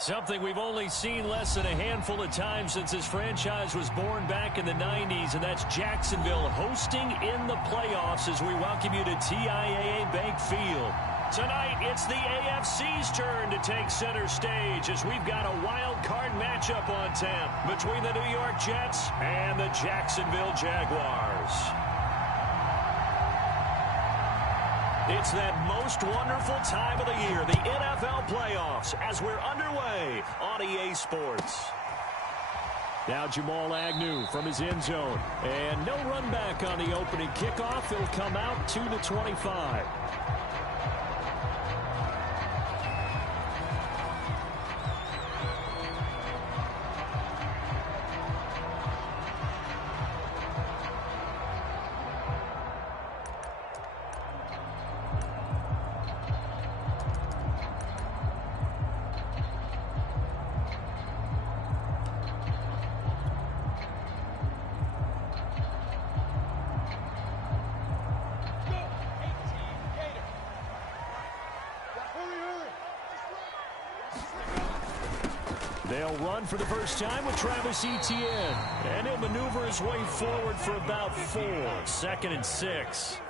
Something we've only seen less than a handful of times since this franchise was born back in the 90s, and that's Jacksonville hosting in the playoffs as we welcome you to TIAA Bank Field. Tonight, it's the AFC's turn to take center stage as we've got a wild card matchup on tap between the New York Jets and the Jacksonville Jaguars. It's that most wonderful time of the year, the NFL playoffs, as we're underway on EA Sports. Now Jamal Agnew from his end zone. And no run back on the opening kickoff. He'll come out to the 25. They'll run for the first time with Travis Etienne. And he'll maneuver his way forward for about 4. 2nd and 6.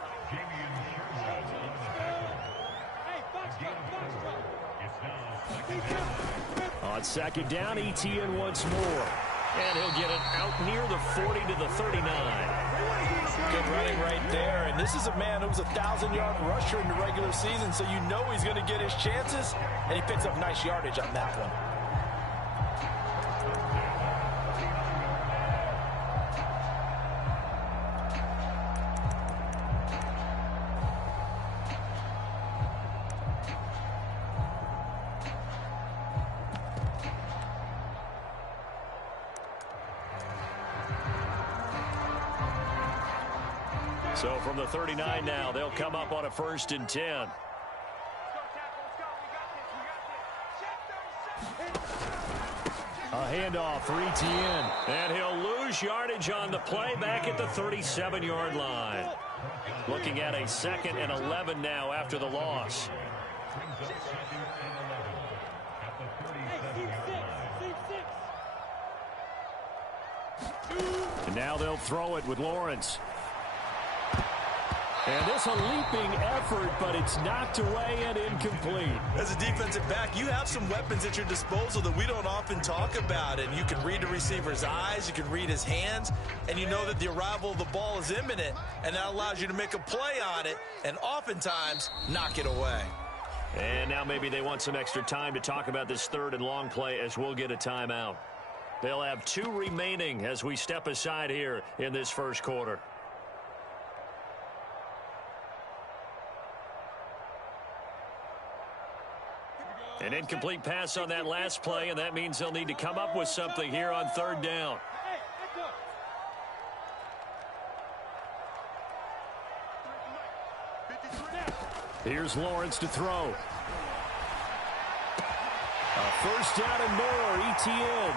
On 2nd down, Etienne once more. And he'll get it out near the 40 to the 39. Good running right there. And this is a man who was a 1,000-yard rusher in the regular season, so you know he's going to get his chances. And he picks up nice yardage on that one. So from the 39 now, they'll come up on a 1st and 10. A handoff for Etienne. And he'll lose yardage on the play back at the 37-yard line. Looking at a 2nd and 11 now after the loss. And now they'll throw it with Lawrence. And this a leaping effort, but it's knocked away and incomplete. As a defensive back, you have some weapons at your disposal that we don't often talk about. And you can read the receiver's eyes, you can read his hands, and you know that the arrival of the ball is imminent, and that allows you to make a play on it and oftentimes knock it away. And now maybe they want some extra time to talk about this 3rd and long play as we'll get a timeout. They'll have 2 remaining as we step aside here in this first quarter. An incomplete pass on that last play, and that means they'll need to come up with something here on 3rd down. Here's Lawrence to throw. A 1st down and more, Etienne.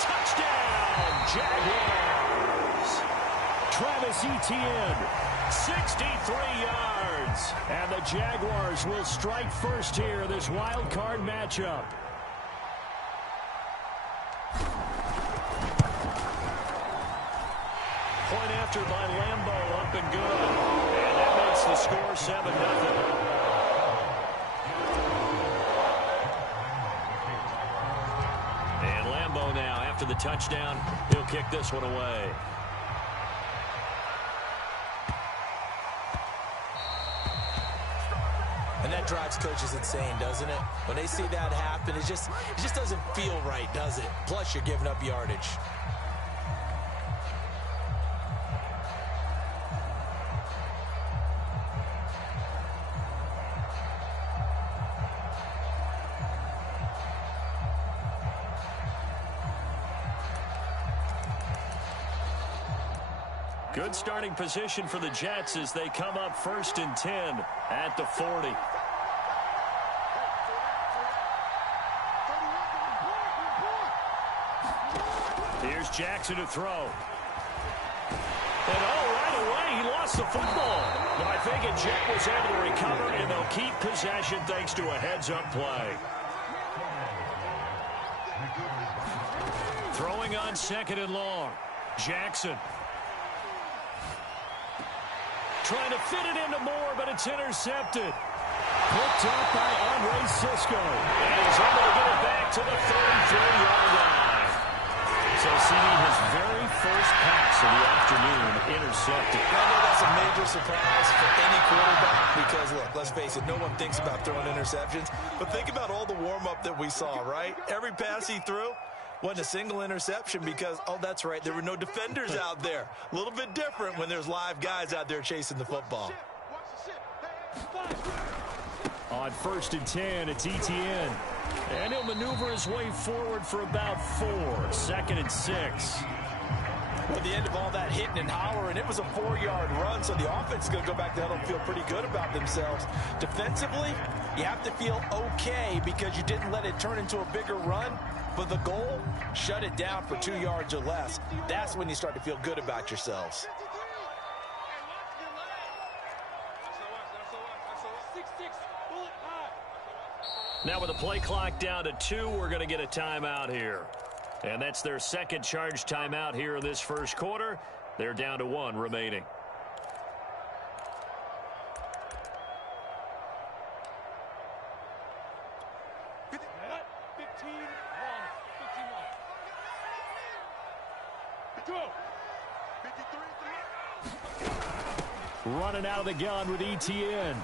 Touchdown, Jaguars! Travis Etienne, 63 yards. And the Jaguars will strike first here in this wild card matchup. Point after by Lambeau, up and good. And that makes the score 7-0. And Lambeau now, after the touchdown, he'll kick this one away. And that drives coaches insane, doesn't it? When they see that happen, it just doesn't feel right, does it? Plus, you're giving up yardage. Good starting position for the Jets as they come up 1st and 10 at the 40. Here's Jackson to throw. And right away, he lost the football. But I think Jet was able to recover, and they'll keep possession thanks to a heads-up play. Throwing on 2nd and long. Jackson. Trying to fit it into Moore, but it's intercepted. Picked up by Andre Sisco. And he's able to get it back to the 33-yard line. So CD, his very first pass of the afternoon intercepted. I know that's a major surprise for any quarterback because, look, let's face it, no one thinks about throwing interceptions. But think about all the warm-up that we saw, right? Every pass he threw wasn't a single interception because, oh, that's right, there were no defenders out there. A little bit different when there's live guys out there chasing the football. On 1st and 10, it's Etienne. And he'll maneuver his way forward for about 4. 2nd and 6. At the end of all that hitting and hollering, it was a 4-yard run, so the offense is going to go back to hell and feel pretty good about themselves. Defensively, you have to feel okay because you didn't let it turn into a bigger run. But the goal, shut it down for 2 yards or less. That's when you start to feel good about yourselves. Now with the play clock down to 2, we're going to get a timeout here. And that's their second charge timeout here in this first quarter. They're down to 1 remaining. Running out of the gun with Etienne.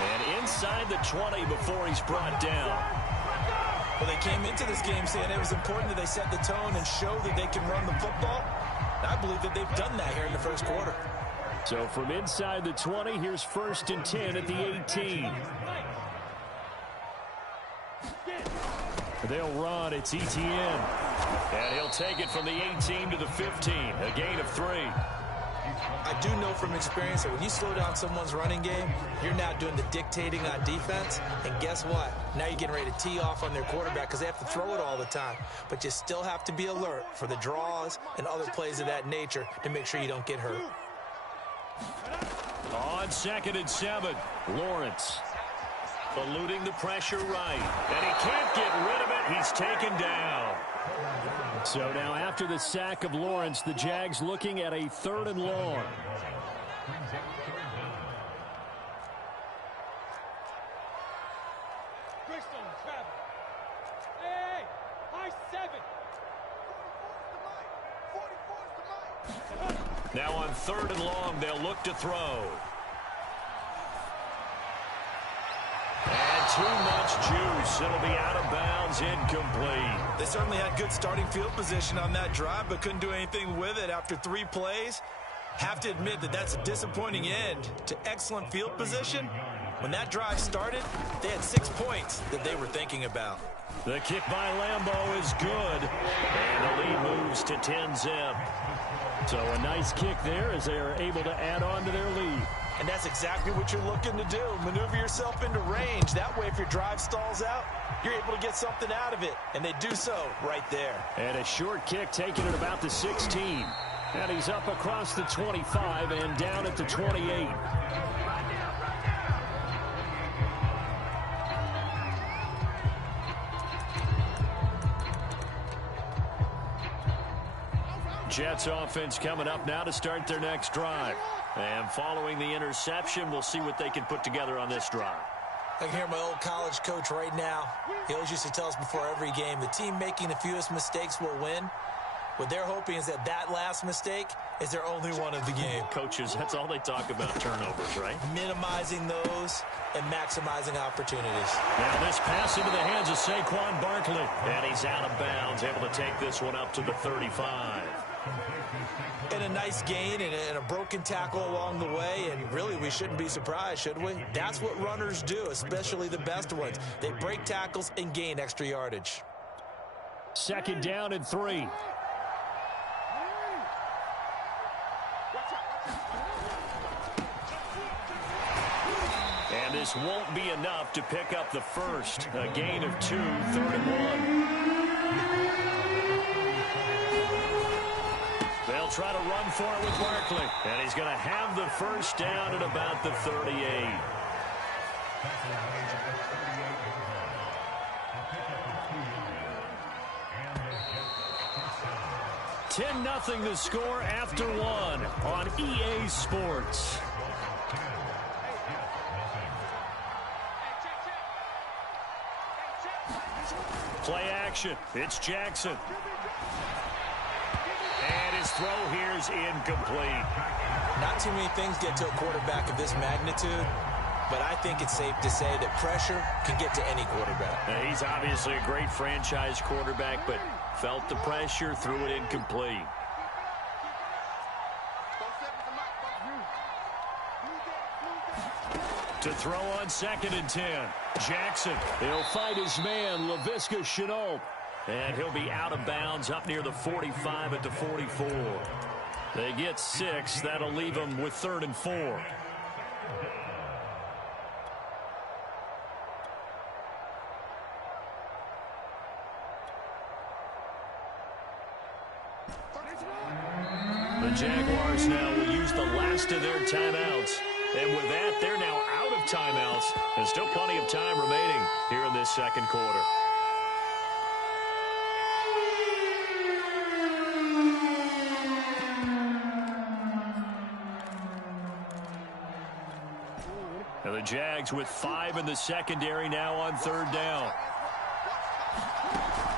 And inside the 20 before he's brought down. Well, they came into this game saying it was important that they set the tone and show that they can run the football. I believe that they've done that here in the first quarter. So from inside the 20, here's 1st and 10 at the 18. They'll run. It's Etienne. And he'll take it from the 18 to the 15. A gain of 3. I do know from experience that when you slow down someone's running game, you're now doing the dictating on defense. And guess what? Now you're getting ready to tee off on their quarterback because they have to throw it all the time. But you still have to be alert for the draws and other plays of that nature to make sure you don't get hurt. On 2nd and 7, Lawrence. Eluding the pressure right. And he can't get rid of it. He's taken down. So now after the sack of Lawrence, the Jags looking at a 3rd and long. Now on 3rd and long, they'll look to throw. And too much juice. It'll be out of bounds, incomplete. They certainly had good starting field position on that drive, but couldn't do anything with it after 3 plays. Have to admit that that's a disappointing end to excellent field position. When that drive started, they had 6 points that they were thinking about. The kick by Lambeau is good. And the lead moves to 10-zip. So a nice kick there as they are able to add on to their lead. And that's exactly what you're looking to do. Maneuver yourself into range. That way, if your drive stalls out, you're able to get something out of it. And they do so right there. And a short kick taken at about the 16. And he's up across the 25 and down at the 28. Jets offense coming up now to start their next drive. And following the interception, we'll see what they can put together on this drive. I can hear my old college coach right now. He always used to tell us before every game, the team making the fewest mistakes will win. What they're hoping is that that last mistake is their only one of the game. Coaches, that's all they talk about, turnovers, right? Minimizing those and maximizing opportunities. Now this pass into the hands of Saquon Barkley. And he's out of bounds, able to take this one up to the 35. And a nice gain and a broken tackle along the way, and really we shouldn't be surprised, should we? That's what runners do, especially the best ones. They break tackles and gain extra yardage. 2nd down and 3. And this won't be enough to pick up the first. A gain of 2, 3rd and 1. They'll They'll try to run for it with Barkley. And he's going to have the first down at about the 38. 10-0 the score after one on EA Sports. Play action. It's Jackson. And his throw here is incomplete. Not too many things get to a quarterback of this magnitude, but I think it's safe to say that pressure can get to any quarterback. Now, he's obviously a great franchise quarterback, but felt the pressure, threw it incomplete. To throw on 2nd and 10. Jackson, he'll fight his man, Laviska Shenault. And he'll be out of bounds up near the 45 at the 44. They get 6. That'll leave them with 3rd and 4. The Jaguars now will use the last of their timeouts. And with that, they're now out of timeouts. There's still plenty of time remaining here in this second quarter. And the Jags with 5 in the secondary now on 3rd down.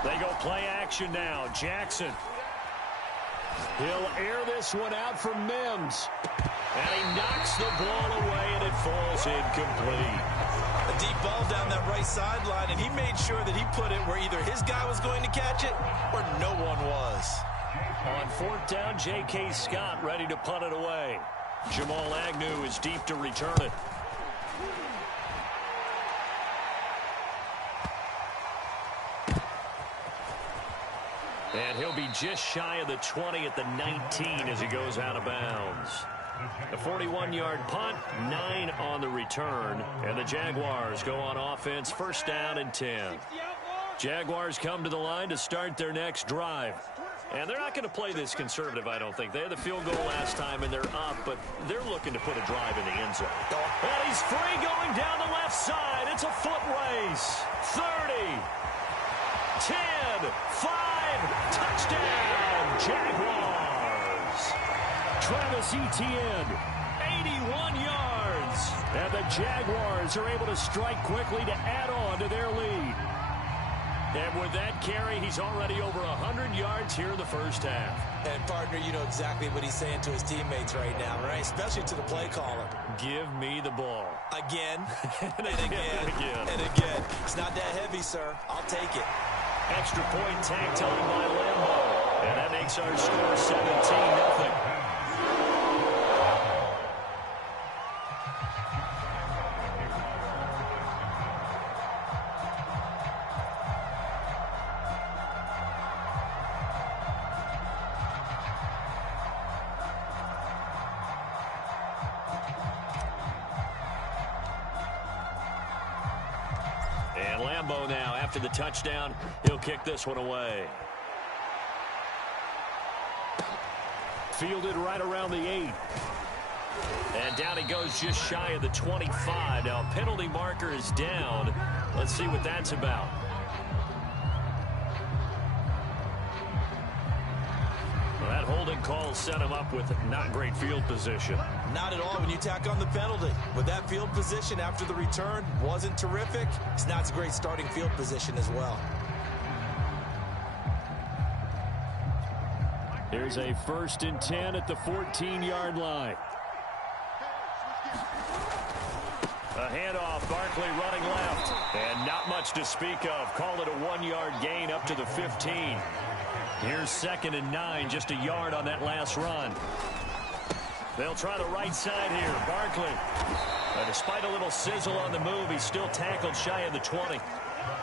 They go play action now. Jackson. He'll air this one out for Mims. And he knocks the ball away, and it falls incomplete. A deep ball down that right sideline, and he made sure that he put it where either his guy was going to catch it or no one was. On 4th down, J.K. Scott ready to punt it away. Jamal Agnew is deep to return it. And he'll be just shy of the 20 at the 19 as he goes out of bounds. A 41-yard punt, 9 on the return, and the Jaguars go on offense, 1st down and 10. Jaguars come to the line to start their next drive. And they're not going to play this conservative, I don't think. They had the field goal last time, and they're up, but they're looking to put a drive in the end zone. And he's free going down the left side. It's a foot race. 30, 10, 5, touchdown, Jaguars. Travis Etienne, 81 yards. And the Jaguars are able to strike quickly to add on to their lead. And with that carry, he's already over 100 yards here in the first half. And, partner, you know exactly what he's saying to his teammates right now, right? Especially to the play caller. Give me the ball. Again, and again, and again. It's not that heavy, sir. I'll take it. Extra point tacked on by Lambeau. And that makes our score 17-0. And Lambeau now, after the touchdown, he'll kick this one away. Fielded right around the 8. And down he goes just shy of the 25. Now a penalty marker is down. Let's see what that's about. Well, that holding call set him up with not great field position. Not at all when you tack on the penalty. With that field position after the return wasn't terrific. It's not a great starting field position as well. Here's a 1st and 10 at the 14-yard line. A handoff, Barkley running left. And not much to speak of. Call it a 1-yard gain up to the 15. Here's 2nd and 9, just a yard on that last run. They'll try the right side here. Barkley, despite a little sizzle on the move, he's still tackled shy of the 20.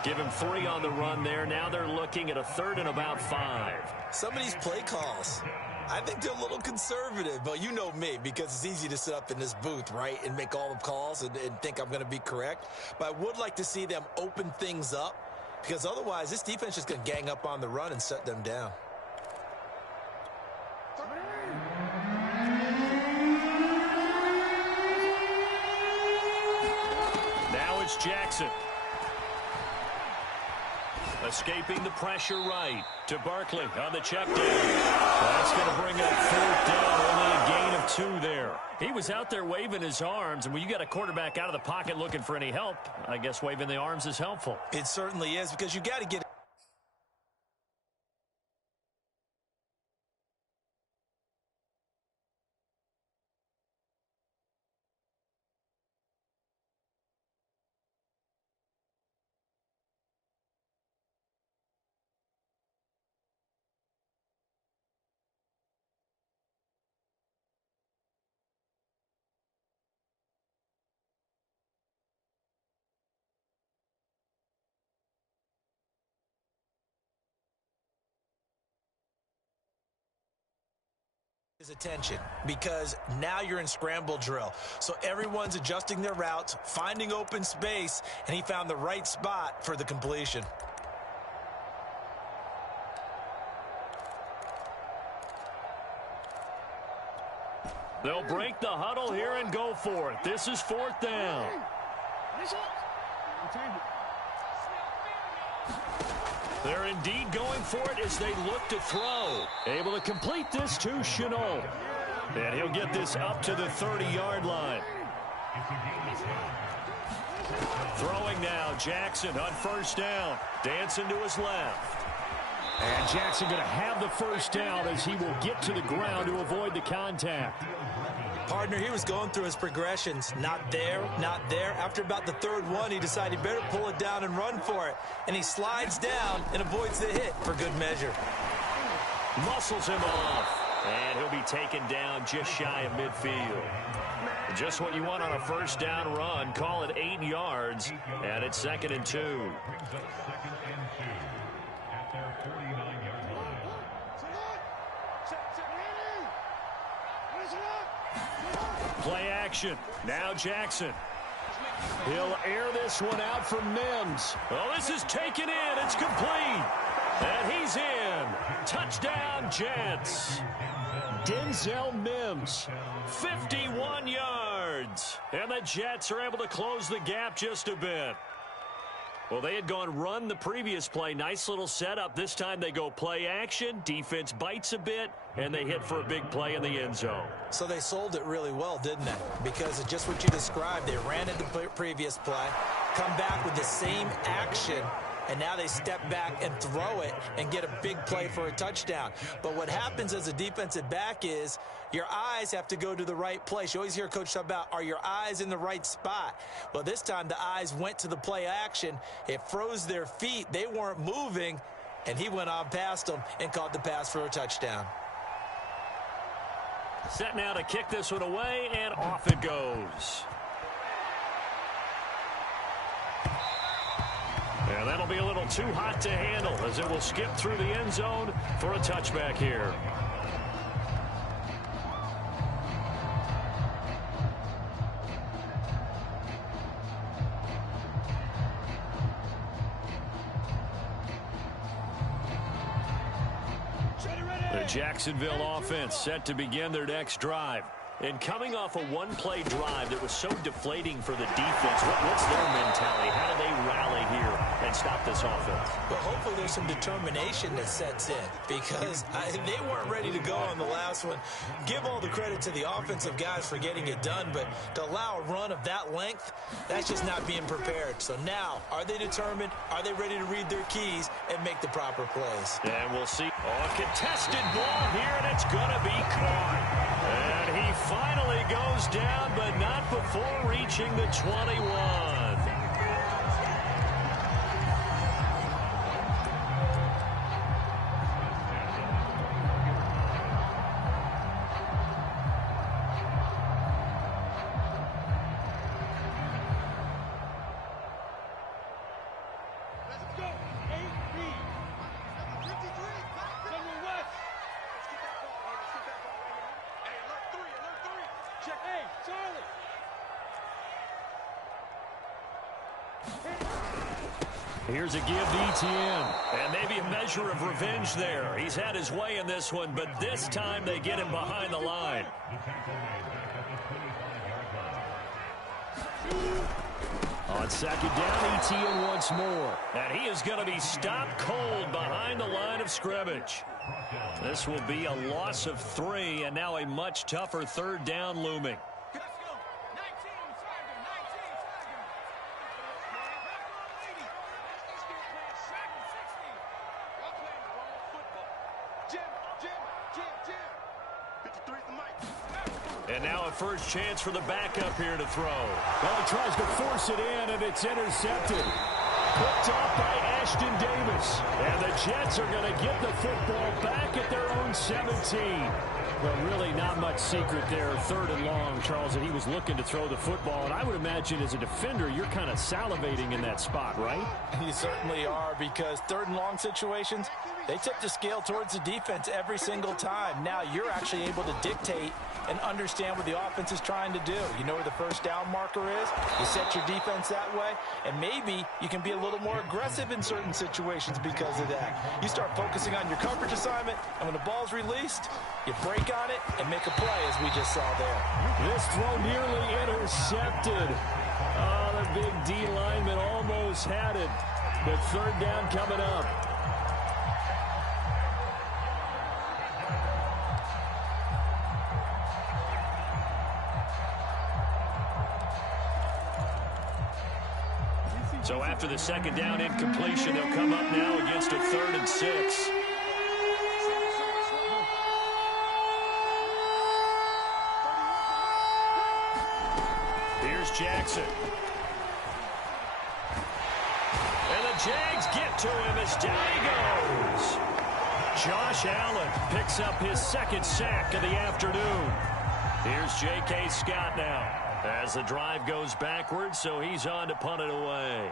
Give him 3 on the run there. Now they're looking at a 3rd and about 5. Some of these play calls, I think they're a little conservative, but you know me, because it's easy to sit up in this booth, right, and make all the calls and think I'm going to be correct. But I would like to see them open things up, because otherwise this defense is going to gang up on the run and shut them down. it's Jackson. Escaping the pressure right to Barkley on the check down. That's going to bring up 4th down, only a gain of 2 there. He was out there waving his arms, and when you got a quarterback out of the pocket looking for any help, I guess waving the arms is helpful. It certainly is, because you got to get his attention, because now you're in scramble drill. So everyone's adjusting their routes, finding open space, and he found the right spot for the completion. They'll break the huddle here and go for it. This is 4th down. They're indeed going for it as they look to throw. Able to complete this to Chenault. And he'll get this up to the 30-yard line. Throwing now, Jackson on 1st down. Dancing to his left. And Jackson going to have the 1st down as he will get to the ground to avoid the contact. Partner, he was going through his progressions. Not there, not there. After about the 3rd one, he decided he better pull it down and run for it. And he slides down and avoids the hit for good measure. Muscles him off. And he'll be taken down just shy of midfield. Just what you want on a 1st down run. Call it 8 yards. And it's 2nd and 2. Play action. Now Jackson. He'll air this one out for Mims. Oh, this is taken in. It's complete. And he's in. Touchdown, Jets. Denzel Mims, 51 yards. And the Jets are able to close the gap just a bit. Well, they had gone run the previous play. Nice little setup. This time they go play action. Defense bites a bit, and they hit for a big play in the end zone. So they sold it really well, didn't they? Because of just what you described. They ran it the previous play, come back with the same action, and now they step back and throw it and get a big play for a touchdown. But what happens as a defensive back is your eyes have to go to the right place. You always hear Coach talk about, are your eyes in the right spot? Well, this time the eyes went to the play action. It froze their feet. They weren't moving, and he went on past them and caught the pass for a touchdown. Set now to kick this one away, and off it goes. And that'll be a little too hot to handle as it will skip through the end zone for a touchback here. The Jacksonville offense set to begin their next drive. And coming off a one-play drive that was so deflating for the defense, what's their mentality? How do they rally here and stop this offense? Well, hopefully there's some determination that sets in, because they weren't ready to go on the last one. Give all the credit to the offensive guys for getting it done, but to allow a run of that length, that's just not being prepared. So now, are they determined? Are they ready to read their keys and make the proper plays? And we'll see. Oh, a contested ball here, and it's going to be caught. And he finally goes down, but not before reaching the 21. Here's a give to Etienne, and maybe a measure of revenge there. He's had his way in this one, but this time they get him behind the line. On second down, ETN once more. And he is going to be stopped cold behind the line of scrimmage. This will be a loss of 3, and now a much tougher third down looming. And now a first chance for the backup here to throw. Well, he tries to force it in, and it's intercepted. Picked off by Ashton Davis. And the Jets are going to get the football back at their own 17. Well, really not much secret there. Third and long, Charles, and he was looking to throw the football. And I would imagine as a defender, you're kind of salivating in that spot, right? You certainly are, because third and long situations, they tip the scale towards the defense every single time. Now you're actually able to dictate and understand what the offense is trying to do. You know where the first down marker is. You set your defense that way, and maybe you can be a little more aggressive in certain situations because of that. You start focusing on your coverage assignment, and when the ball's released, you break on it and make a play, as we just saw there. This throw nearly intercepted. Oh, the big D lineman almost had it. But third down coming up. So after the second down incompletion, they'll come up now against a 3rd and 6. Here's Jackson. And the Jags get to him as down he goes. Josh Allen picks up his 2nd sack of the afternoon. Here's J.K. Scott now, as the drive goes backwards, so he's on to punt it away.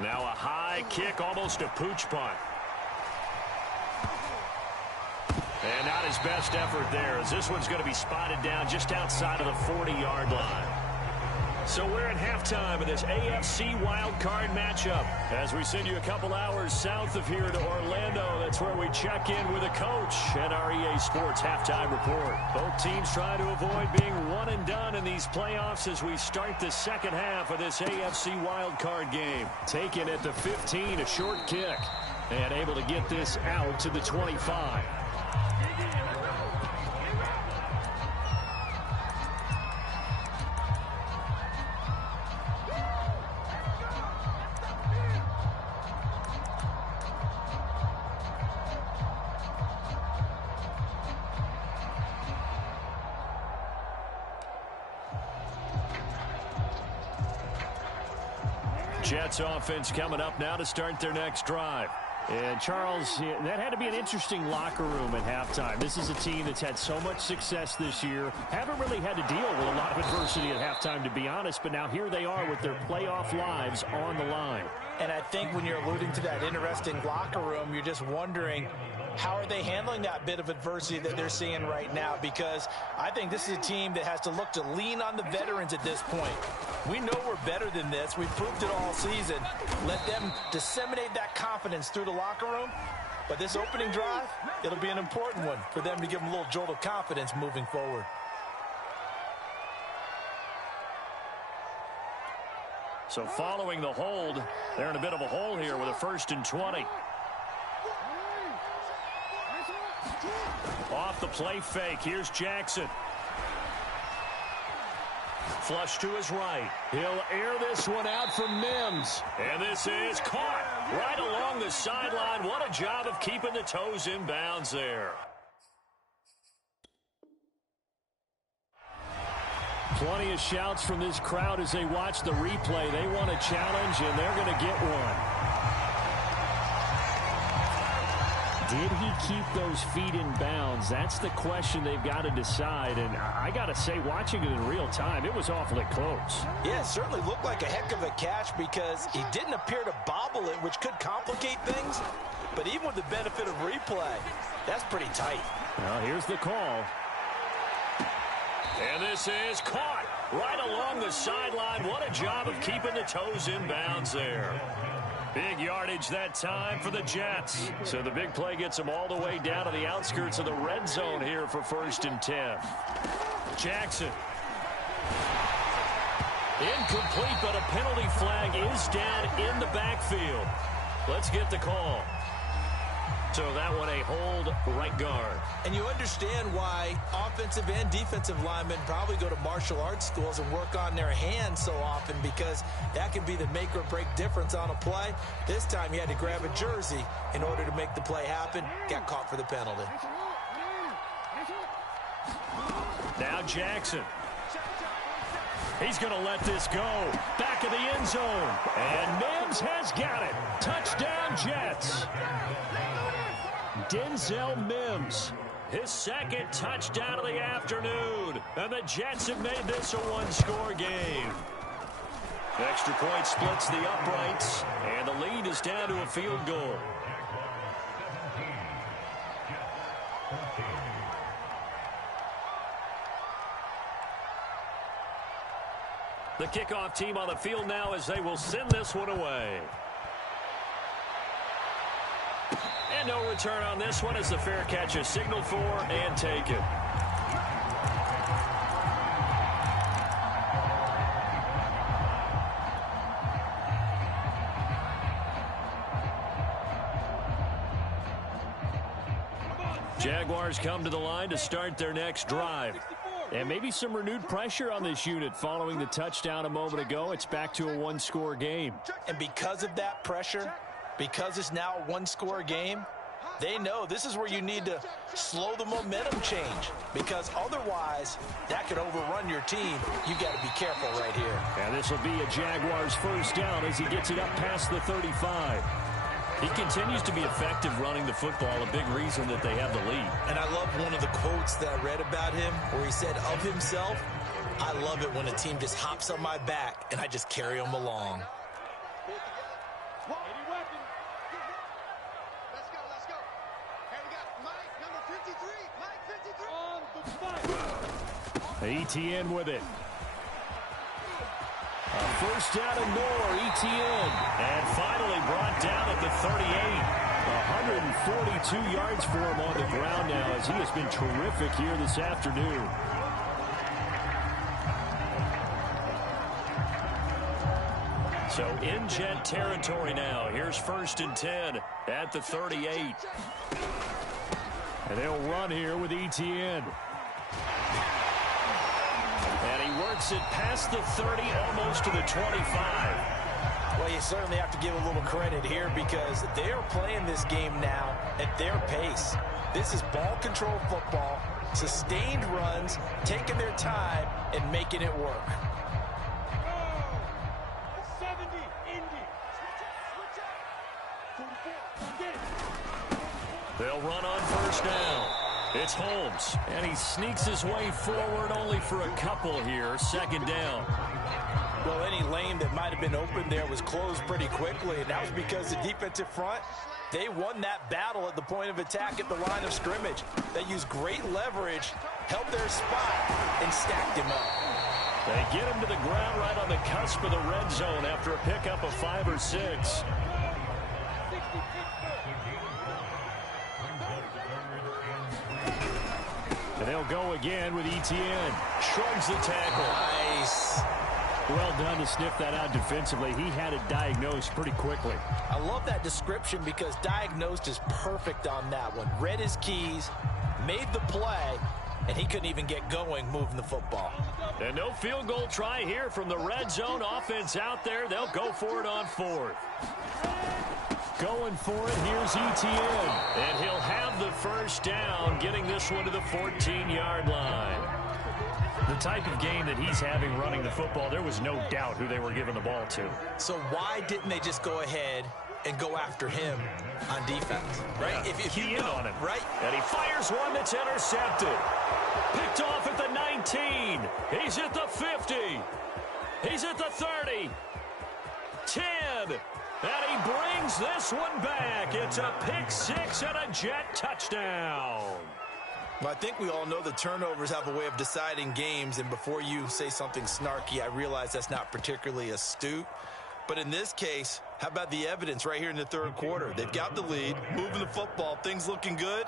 Now a high kick, almost a pooch punt. And not his best effort there, as this one's going to be spotted down just outside of the 40-yard line. So we're at halftime in this AFC wildcard matchup. As we send you a couple hours south of here to Orlando, that's where we check in with a coach and our EA Sports halftime report. Both teams try to avoid being one and done in these playoffs as we start the second half of this AFC wildcard game. Taken at the 15, a short kick, and able to get this out to the 25. Jets offense coming up now to start their next drive. And Charles, that had to be an interesting locker room at halftime. This is a team that's had so much success this year. Haven't really had to deal with a lot of adversity at halftime, to be honest. But now here they are with their playoff lives on the line. And I think when you're alluding to that interesting locker room, you're just wondering, how are they handling that bit of adversity that they're seeing right now? Because I think this is a team that has to look to lean on the veterans at this point. We know we're better than this. We've proved it all season. Let them disseminate that confidence through the locker room. But this opening drive, it'll be an important one for them to give them a little jolt of confidence moving forward. So following the hold, they're in a bit of a hole here with a 1st and 20. Off the play fake, here's Jackson. Flush to his right. He'll air this one out from Mims. And this is caught right along the sideline. What a job of keeping the toes in bounds there. Plenty of shouts from this crowd as they watch the replay. They want a challenge, and they're going to get one. Did he keep those feet in bounds? That's the question they've got to decide. And I got to say, watching it in real time, it was awfully close. Yeah, it certainly looked like a heck of a catch because he didn't appear to bobble it, which could complicate things. But even with the benefit of replay, that's pretty tight. Well, here's the call. And this is caught right along the sideline. What a job of keeping the toes in bounds there. Big yardage that time for the Jets. So the big play gets them all the way down to the outskirts of the red zone here for 1st and 10. Jackson. Incomplete, but a penalty flag is down in the backfield. Let's get the call. So that one a hold right guard. And you understand why offensive and defensive linemen probably go to martial arts schools and work on their hands so often, because that can be the make or break difference on a play. This time he had to grab a jersey in order to make the play happen. Got caught for the penalty. Now Jackson. He's going to let this go. Back of the end zone. And Mims has got it. Touchdown, Jets. Denzel Mims, his 2nd touchdown of the afternoon. And the Jets have made this a one-score game. Extra point splits the uprights. And the lead is down to a field goal. The kickoff team on the field now as they will send this one away. And no return on this one as the fair catch is signaled for and taken. Jaguars come to the line to start their next drive. And maybe some renewed pressure on this unit following the touchdown a moment ago. It's back to a one-score game. And because of that pressure, because it's now a one-score game, they know this is where you need to slow the momentum change, because otherwise that could overrun your team. You've got to be careful right here. And this will be a Jaguars 1st down as he gets it up past the 35. He continues to be effective running the football, a big reason that they have the lead. And I love one of the quotes that I read about him where he said of himself, "I love it when a team just hops on my back and I just carry them along." Etienne with it. A 1st down and more, Etienne. And finally brought down at the 38. 142 yards for him on the ground now as he has been terrific here this afternoon. So in Jet territory now. Here's 1st and 10 at the 38. And they'll run here with Etienne. And he works it past the 30, almost to the 25. Well, you certainly have to give a little credit here because they're playing this game now at their pace. This is ball control football, sustained runs, taking their time and making it work. They'll run on 1st down. It's Holmes, and he sneaks his way forward only for a couple here. 2nd down. Well, any lane that might have been open there was closed pretty quickly, and that was because the defensive front, they won that battle at the point of attack at the line of scrimmage. They used great leverage, held their spot, and stacked him up. They get him to the ground right on the cusp of the red zone after a pickup of 5 or 6. And they'll go again with Etienne. Shrugs the tackle. Nice. Well done to sniff that out defensively. He had it diagnosed pretty quickly. I love that description because diagnosed is perfect on that one. Read his keys, made the play, and he couldn't even get going moving the football. And no field goal try here from the red zone. Offense out there. They'll go for it on 4th. Going for it, here's Etienne. And he'll have the 1st down, getting this one to the 14-yard line. The type of game that he's having running the football, there was no doubt who they were giving the ball to. So why didn't they just go ahead and go after him on defense, right? Yeah, if you know, on him. right? And he fires one that's intercepted. Picked off at the 19. He's at the 50. He's at the 30. 10. And he brings this one back. It's a pick 6 and a Jet touchdown. Well, I think we all know the turnovers have a way of deciding games, and before you say something snarky, I realize that's not particularly astute. But in this case, how about the evidence right here in the third quarter? They've got the lead, moving the football, things looking good.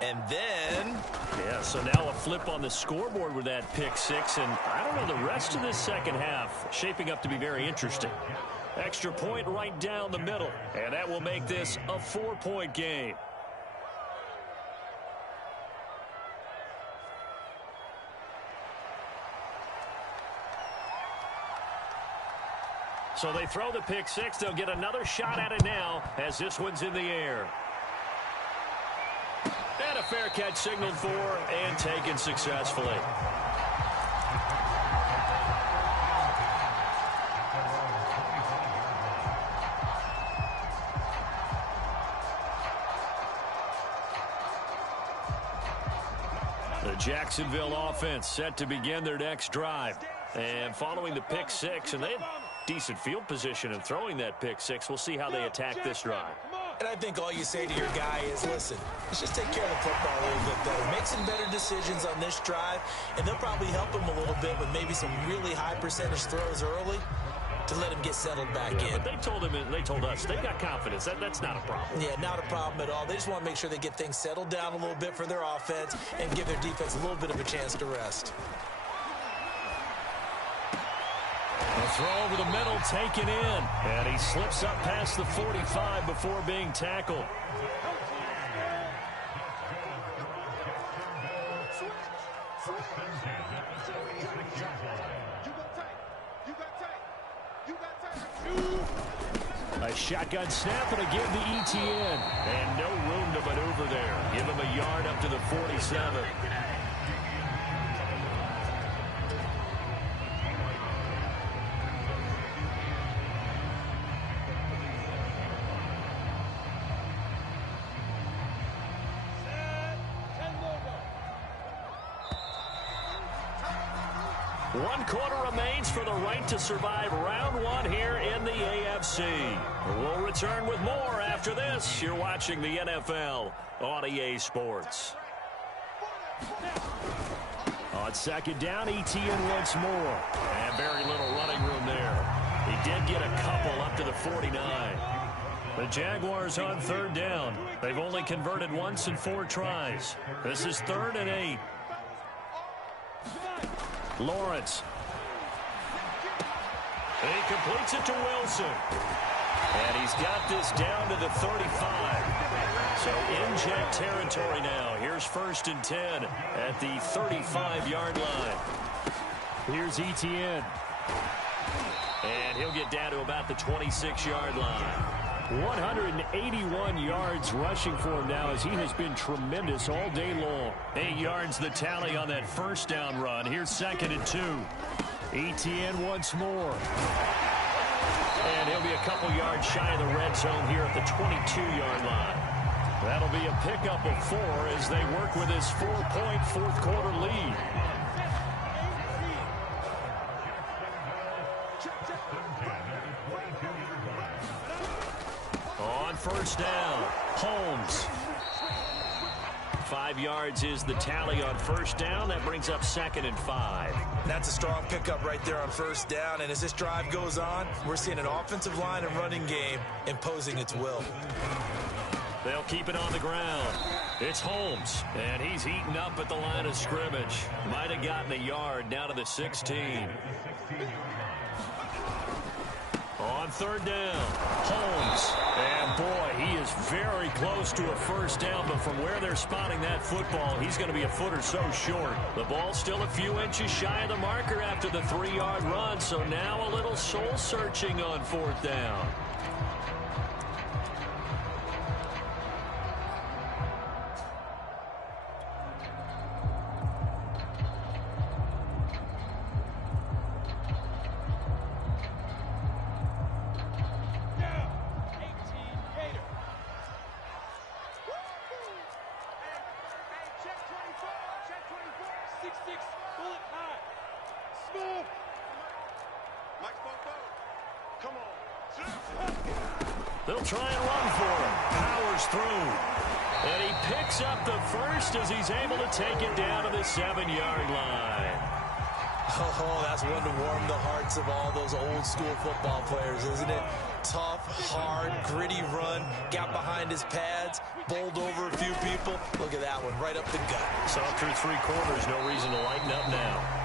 And then... Yeah, so now a flip on the scoreboard with that pick six. And I don't know, the rest of this second half shaping up to be very interesting. Extra point right down the middle. And that will make this a 4-point game. So they throw the pick six. They'll get another shot at it now as this one's in the air. And a fair catch signaled for and taken successfully. The Jacksonville offense set to begin their next drive. And following the pick six, and they had decent field position in throwing that pick six. We'll see how they attack this drive. And I think all you say to your guy is, listen, let's just take care of the football a little bit better. Make some better decisions on this drive, and they'll probably help him a little bit with maybe some really high percentage throws early to let him get settled back in. But they told him, and they told us, they've got confidence. That's not a problem. Yeah, not a problem at all. They just want to make sure they get things settled down a little bit for their offense and give their defense a little bit of a chance to rest. The throw over the middle, taken in. And he slips up past the 45 before being tackled. A shotgun snap and a give to ETN. And no room to maneuver there. Give him a yard up to the 47. One quarter remains for the right to survive round one here in the AFC. We'll return with more after this. You're watching the NFL on EA Sports. On second down, ETN once more. And very little running room there. He did get a couple up to the 49. The Jaguars on third down. They've only converted once in 4 tries. This is 3rd and 8. Lawrence. And he completes it to Wilson. And he's got this down to the 35. So in Jet territory now. Here's 1st and 10 at the 35-yard line. Here's ETN. And he'll get down to about the 26-yard line. 181 yards rushing for him now as he has been tremendous all day long. 8 yards the tally on that first down run. Here's 2nd and 2. ETN once more. And he'll be a couple yards shy of the red zone here at the 22-yard line. That'll be a pickup of 4 as they work with his 4-point fourth quarter lead. On first down, Holmes. 5 yards is the tally on first down. That brings up 2nd and 5. That's a strong pickup right there on first down. And as this drive goes on, we're seeing an offensive line and running game imposing its will. They'll keep it on the ground. It's Holmes, and he's eaten up at the line of scrimmage. Might have gotten a yard down to the 16. On third down, Holmes. And boy, he is very close to a first down, but from where they're spotting that football, he's going to be a foot or so short. The ball's still a few inches shy of the marker after the 3-yard run, so now a little soul-searching on 4th down. They'll try and run for him. Powers through. And he picks up the first as he's able to take it down to the 7-yard line. Oh, that's one to warm the hearts of all those old school football players, isn't it? Tough, hard, gritty run, got behind his pads, bowled over a few people. Look at that one, right up the gut. Saw through 3 quarters, no reason to lighten up now.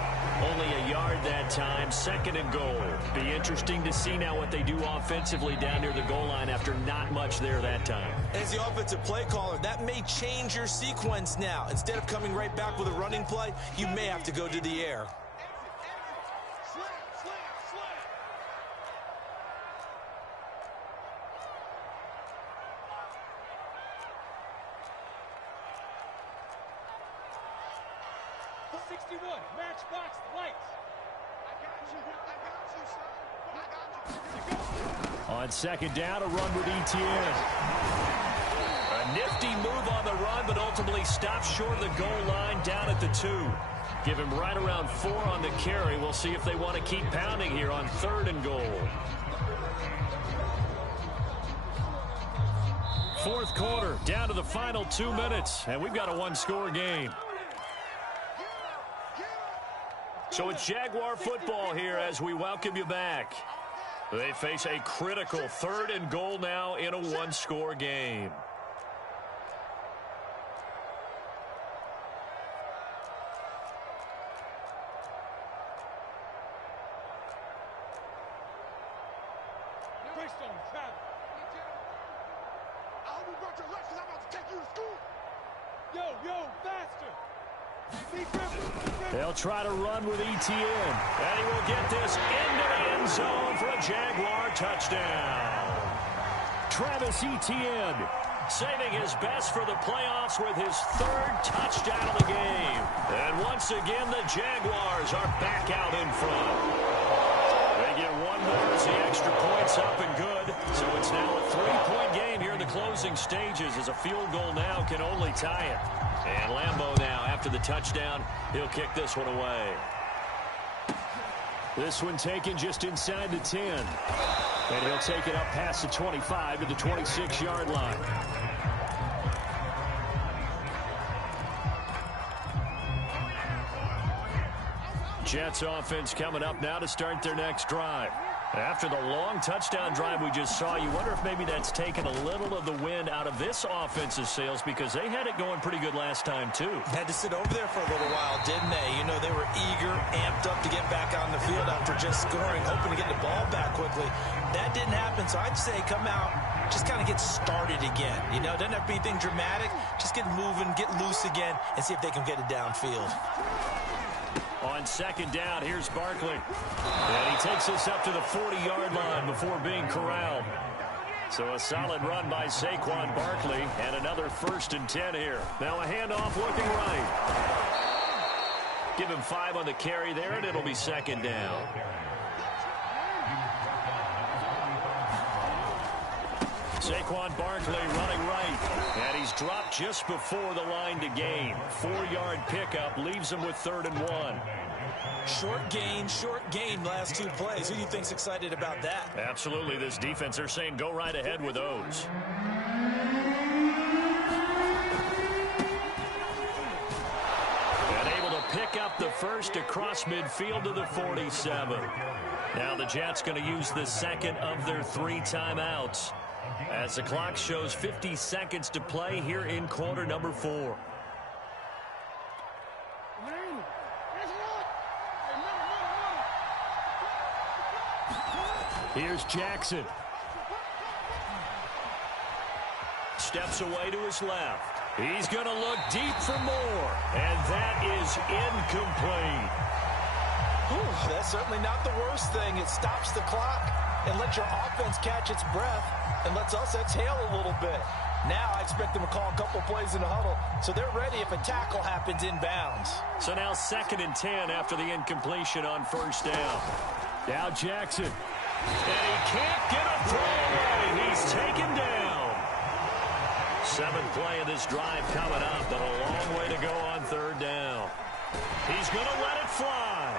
Only a yard that time, 2nd and goal. Be interesting to see now what they do offensively down near the goal line after not much there that time. As the offensive play caller, that may change your sequence now. Instead of coming right back with a running play, you may have to go to the air. Matchbox lights. On 2nd down, a run with Etienne. A nifty move on the run, but ultimately stops short of the goal line down at the 2. Give him right around 4 on the carry. We'll see if they want to keep pounding here on 3rd and goal. 4th quarter, down to the final 2 minutes, and we've got a 1-score game. So it's Jaguar football here as we welcome you back. They face a critical 3rd and goal now in a 1-score game. They'll try to run with Etienne. And he will get this into the end zone for a Jaguar touchdown. Travis Etienne saving his best for the playoffs with his 3rd touchdown of the game. And once again, the Jaguars are back out in front. They get one more as the extra point's up and good. So it's now a 3-point game here in the closing stages as a field goal now can only tie it. And Lambeau now, after the touchdown, he'll kick this one away. This one taken just inside the 10. And he'll take it up past the 25 to the 26-yard line. Jets offense coming up now to start their next drive. After the long touchdown drive we just saw, you wonder if maybe that's taken a little of the wind out of this offense's sails because they had it going pretty good last time, too. Had to sit over there for a little while, didn't they? You know, they were eager, amped up to get back on the field after just scoring, hoping to get the ball back quickly. That didn't happen, so I'd say come out, just kind of get started again. You know, doesn't have to be anything dramatic. Just get moving, get loose again, and see if they can get it downfield. On 2nd down, here's Barkley. And he takes us up to the 40-yard line before being corralled. So a solid run by Saquon Barkley and another 1st and 10 here. Now a handoff looking right. Give him 5 on the carry there, and it'll be 2nd down. Saquon Barkley running right. And he's dropped just before the line to gain. 4-yard pickup leaves him with 3rd and 1. Short gain last 2 plays. Who do you think's excited about that? Absolutely. This defense, they're saying go right ahead with those. And able to pick up the 1st across midfield to the 47. Now the Jets going to use the 2nd of their 3 timeouts. As the clock shows 50 seconds to play here in quarter number 4. Here's Jackson. Steps away to his left. He's going to look deep for more. And that is incomplete. Whew, that's certainly not the worst thing. It stops the clock and lets your offense catch its breath and lets us exhale a little bit. Now I expect them to call a couple plays in the huddle, so they're ready if a tackle happens inbounds. So now 2nd and 10 after the incompletion on 1st down. Now Jackson. And he can't get a throw away. He's taken down. 7th play of this drive coming up, but a long way to go on 3rd down. He's going to let it fly.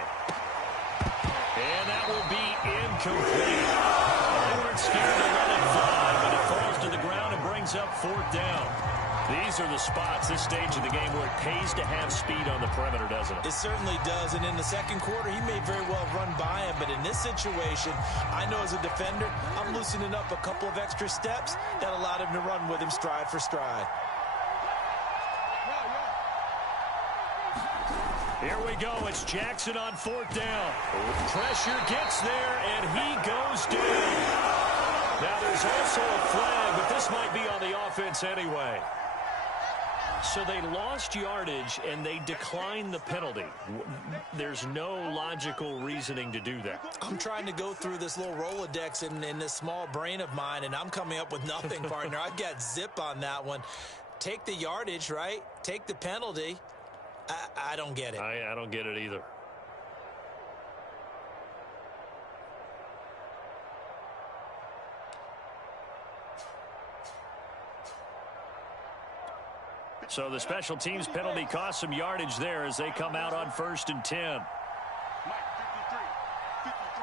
And that will be incomplete. They weren't scared to let it fly, but it falls to the ground and brings up 4th down. These are the spots, this stage of the game, where it pays to have speed on the perimeter, doesn't it? It certainly does, and in the second quarter, he may very well run by him, but in this situation, I know as a defender, I'm loosening up a couple of extra steps that allowed him to run with him stride for stride. Here we go. It's Jackson on fourth down. Pressure gets there, and he goes down. Now, there's also a flag, but this might be on the offense anyway. So they lost yardage, and they declined the penalty. There's no logical reasoning to do that. I'm trying to go through this little Rolodex in this small brain of mine, and I'm coming up with nothing, partner. I've got zip on that one. Take the yardage, right? Take the penalty. I don't get it. I don't get it either. So the special teams penalty cost some yardage there as they come out on 1st and 10. Mike, 53, Mike,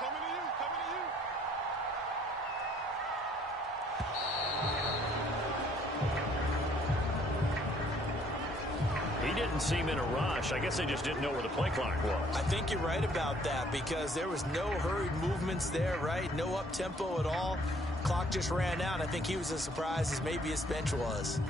coming to you. He didn't seem in a rush. I guess they just didn't know where the play clock was. I think you're right about that because there was no hurried movements there, right? No up-tempo at all. Clock just ran out. I think he was as surprised as maybe his bench was.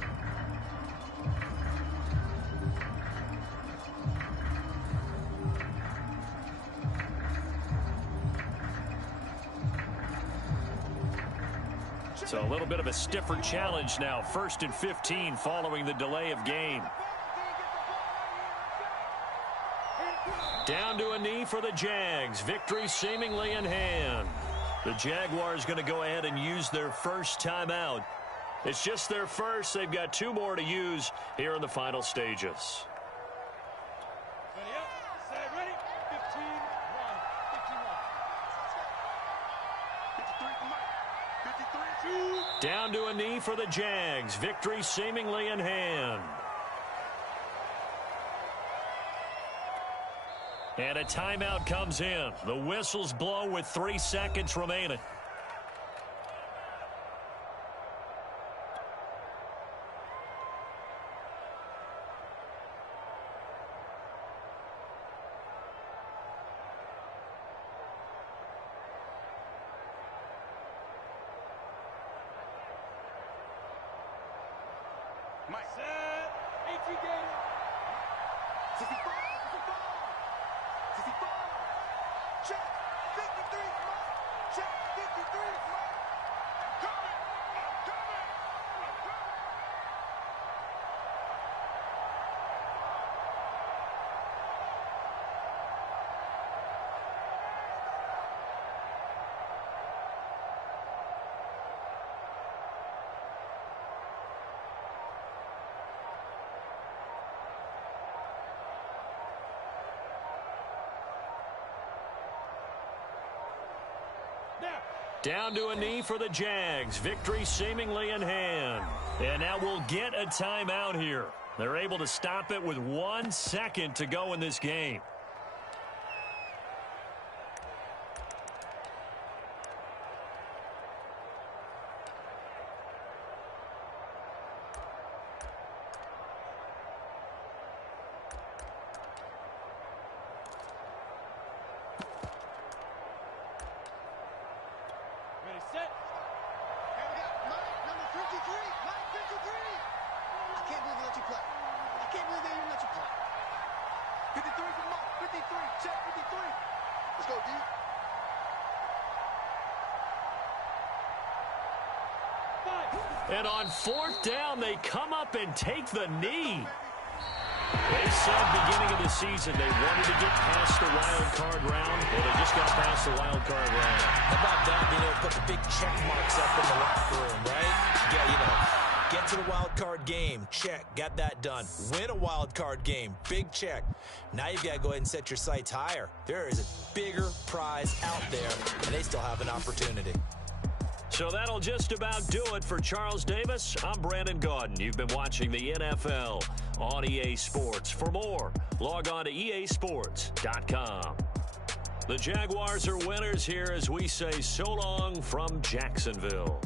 So a little bit of a stiffer challenge now. 1st and 15 following the delay of game. Down to a knee for the Jags. Victory seemingly in hand. The Jaguars going to go ahead and use their first timeout. It's just their first. They've got 2 more to use here in the final stages. Ready up, set, ready, 15-1, 51. 53 for Mike, 53-2. Down to a knee for the Jags. Victory seemingly in hand. And a timeout comes in. The whistles blow with 3 seconds remaining. Mike, set, 18 game. 65. Check, 53, Mike. Check, 53, Mike. I'm coming. Down to a knee for the Jags. Victory seemingly in hand. And now we'll get a timeout here. They're able to stop it with 1 second to go in this game. And on 4th down, they come up and take the knee. They said beginning of the season they wanted to get past the wild card round. Well, they just got past the wild card round. How about that, being able to put the big check marks up in the locker room, right? Yeah, get to the wild card game. Check. Got that done. Win a wild card game. Big check. Now you've got to go ahead and set your sights higher. There is a bigger prize out there, and they still have an opportunity. So that'll just about do it for Charles Davis. I'm Brandon Gaudin. You've been watching the NFL on EA Sports. For more, log on to easports.com. The Jaguars are winners here as we say so long from Jacksonville.